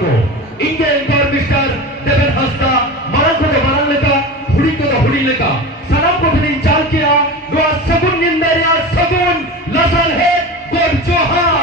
Marangko. Inge engkau Mister Deven Hasta Marangko de Marangleka, Huriko de Hurileka. Sanam ko din Jalkia, Dua Sabun Nindaria Sabun Lazal He God Johar.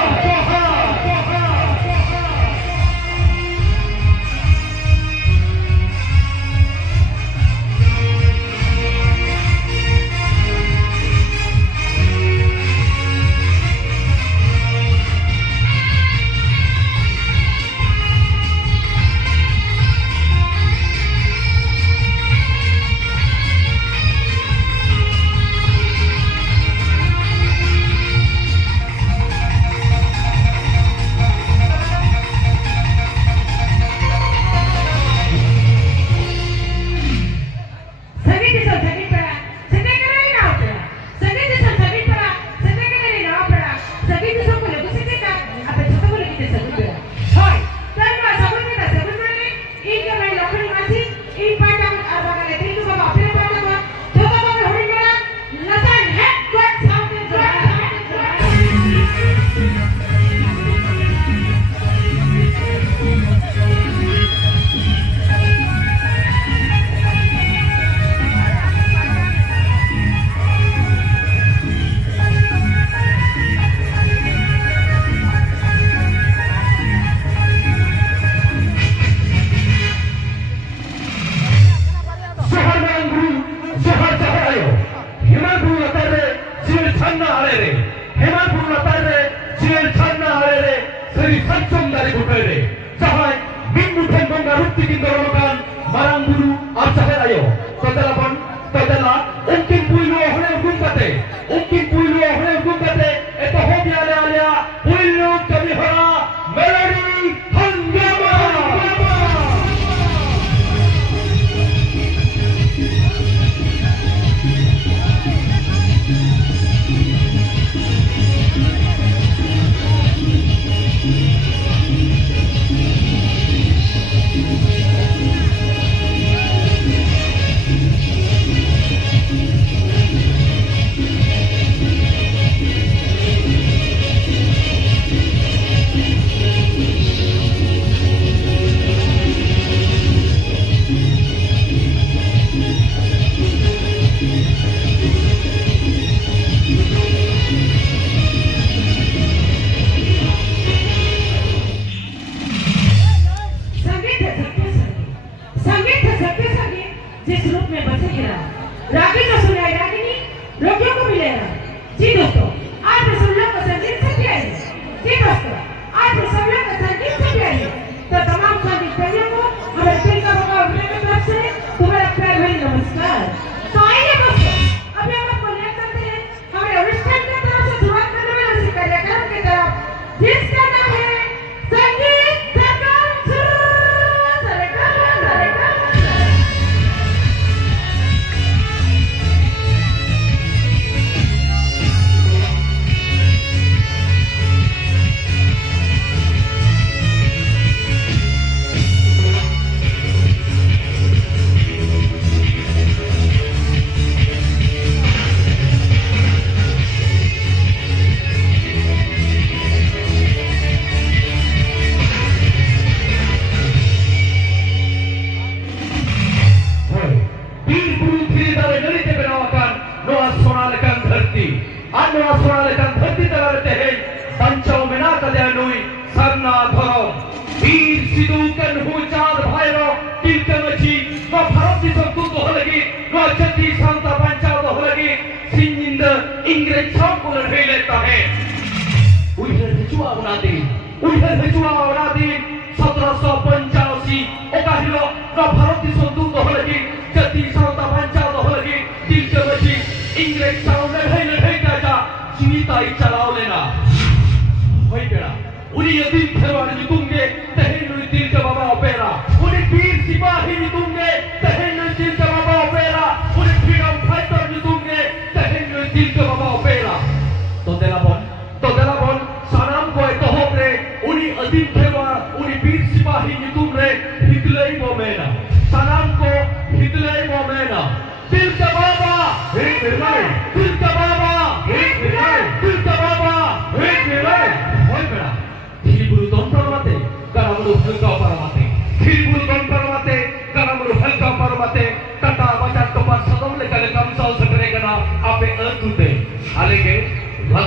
Hiliburu tonton mate, kalau menurut kau para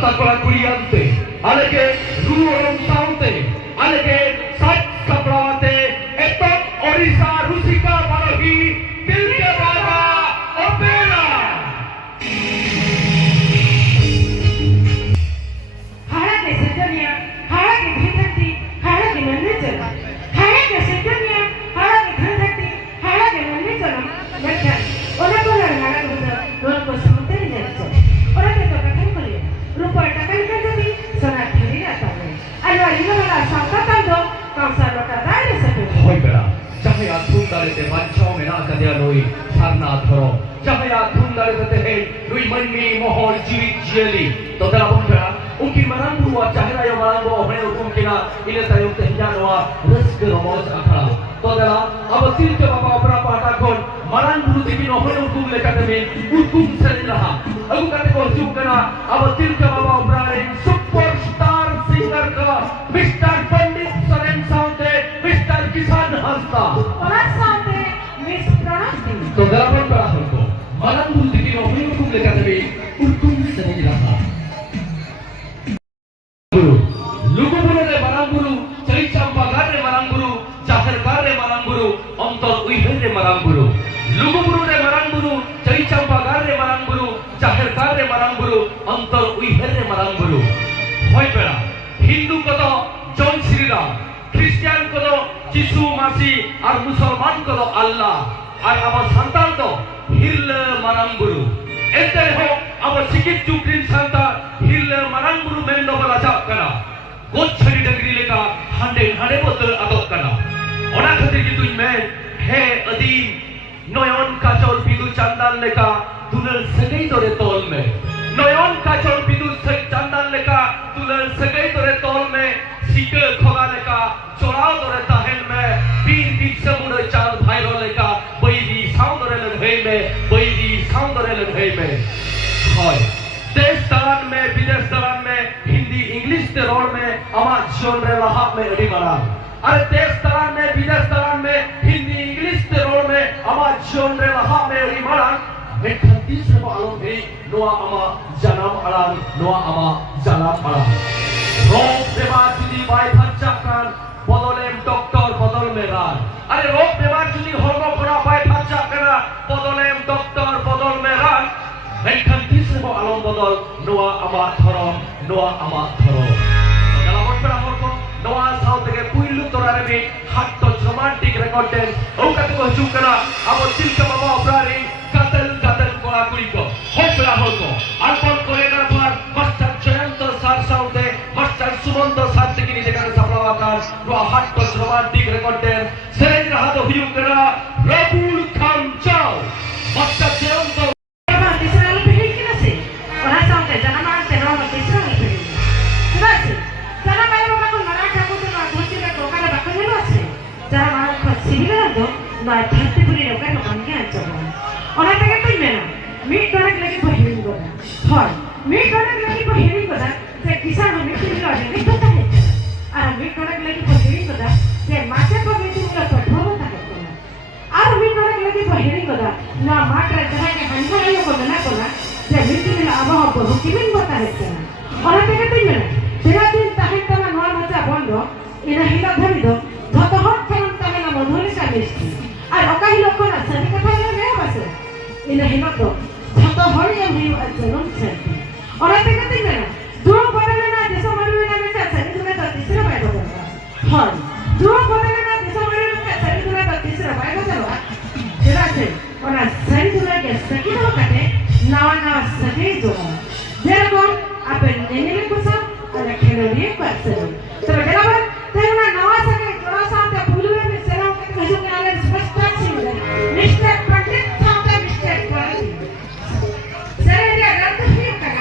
Katakora Kuriante, Aleke, Ruorum Saute, Aleke, Sat Kaprawate, Etok Orisa Rusika Parahi, Tilke Baba, Opera. Harake Setania, Harake Dhirati, Harake Manvijana, Harake Setania, Harake Dhirati, Harake Manvijana, Lecture, Onakola Harakusa, Norko Samantari Lecture, Orate Kakakoli, Rupert Takakati, Sonatari Atame, and Marina Sakatando, Kansalo Kadai Sepi. Hoipera, Chahaya Thundare de Manchao Menakadia Nui, Sarna Thoro, Chahaya Thundare de Head, Nui Mani, Mohol, Jivit Jelly, Totala Bumpera, Uki Marangu, Chahaya Marango, Kumkina, Iletayo Tehanoa, Risk Romos Akara, Totala, our Tilka Baba Patakon, Marangu, the Kino, Kum Lekatame, Ukum Selinaha, Agukatako Sukana, our Tilka Baba Brian, superstar singer, Mr. Pandit Saren Sound, Mr. Kisan Hasta. Ola Sound, Miss Pranasti. Totala Bumpera, Marangu, the Kino, Kum Lekatame, Ukum Selinaha. Luguburu re Maranguru, Chaichampagar re Maranguru, Jaharkar re Maranguru, Antar Uiher re Maranguru. Luguburu re Maranguru, Chaichampagar re Maranguru, Jaharkar re Maranguru, Antar Uiher re Maranguru. Hoipera, Hindu kodo John Sri Ram, Christian kodo Jisoo Masi, ar Musalman kodo Allah, ar amar santan do Hirle Maranguru. Enter ho, our Sikit Jukrin Santa, Hirle Maranguru Mendo Balajak Kana. Gochari Dagri Leka, Hande Botel Adok Kana. Ona Khatir ki tuj mein, He Adim, Noyon Kachol Pidu Chandan Leka, Tunal Sagai Dore Tol mein. Noyon Kachol Pidu Chandan Leka, Tunal Sagai Dore Tol mein, Sike Khoga Leka, Chorao Dore Tahen mein, Pir Samure Chal Bhairo Leka, Baidi Sound Dore Laghay mein, Baidi Sound Dore Laghay mein. Hoy. देश तलान में विदेश तलान में Hindi English के road में आवाज zone रे रहा में अड़ी मरा अरे देश तलान में विदेश तलान में हिंदी इंग्लिश के रोड में आवाज जोन रे रहा में अड़ी मरा मैं खंतीस से बालों भी नोआ अमा जनाम अलान नोआ अमा जनाम अलान रोग बीमार जुदी बाई भच्चा कान बदलेम डॉक्टर बदल में रान अरे रोग बीमार जुदी होगा पूरा बाई भच्चा करा बदलेम डॉक्टर बदल में रान मैं खंतीस से बालों बदल नोआ अमा थरों नोआ अमा थरों kalau pun aku doa saud ke puilu torare me hatto romantic recorded au katu ko chukana abo tilka baba obrari katel kola kuriko hopla holko alpon koregar par master jayanto sar saude master sumondo sattiki dekane saplawakan doa hatto romantic recorded sereng rahado huyukana rabul kham chao master jayanto Nah, hati puri lepas makan kan coba. Orang tak kata mana, mie korak lagi berhiring koda. Hor, mie korak lagi berhiring koda. Saya kisah mie puri lagi ni kata hecha. Ara mie korak lagi berhiring koda. Saya macam apa mie puri lagi berhiring koda. Ara mie korak lagi berhiring koda. Nah, matra jahat ke hanya yang koda nak koda. Saya mie puri lagi abah apa hukimin kata hecha. Orang tak kata mana, teratin tahan taman luar macam bondo. Ina hilang hari do. Jatuh hot kanan tahan nama dulu samesti. আর ওকাই লোক না সাথে কথা বলে না বাসে ইনা হিমত যত হরি আমি আজলন সাথে ওরা থেকে দিন না দুটো বদলে না দেশ মারবে না মেটা সাথে তুমি তো তিসরা বাইরে বলবা হয় দুটো বদলে না দেশ মারবে না সাথে তুমি তো তিসরা বাইরে বলবা যেটা আছে ওরা সারি তুমি কে সাকি দাও কাটে নাওয়া নাওয়া সাথে জোড়া যেরকম আপনি নেনে কোসা আর খেলে দিয়ে করছে তো বরাবর তাই না নাওয়া সাথে জোড়া সাথে ভুলবে না সেরাম কে কইছো না আগে স্পষ্ট Mr. Pandit Santa Mr. Pandit. Saya dia rata sih kan?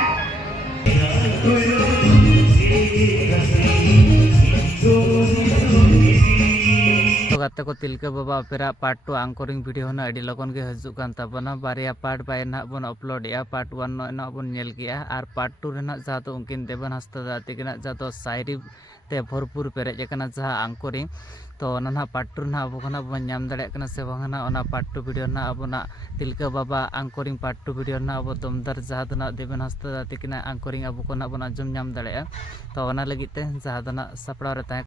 गाते को तिलका बाबा अपेरा पार्ट 2 एंकरिंग वीडियो ना अडी लगन के हजु कान ताबना बारिया पार्ट बाय ना बन अपलोड या पार्ट 1 ना बन नेल किया और पार्ट 2 रेना जहाँ तो उनकिन देवन हस्ता जाति के ना जहाँ तो शायरी ते भरपूर पेरे जकना जहाँ एंकरिंग तो ना पार्ट 2 ना अब खाना बन नाम दड़े कना से बंगना ओना पार्ट 2 वीडियो ना अब ना तिलका बाबा एंकरिंग पार्ट 2 वीडियो ना अब दमदार जहाँ तो ना देवन हस्ता जाति के ना एंकरिंग अब को ना बन आजम नाम दड़े तो ओना लगित ते जहाँ तो ना सपड़ा रहता है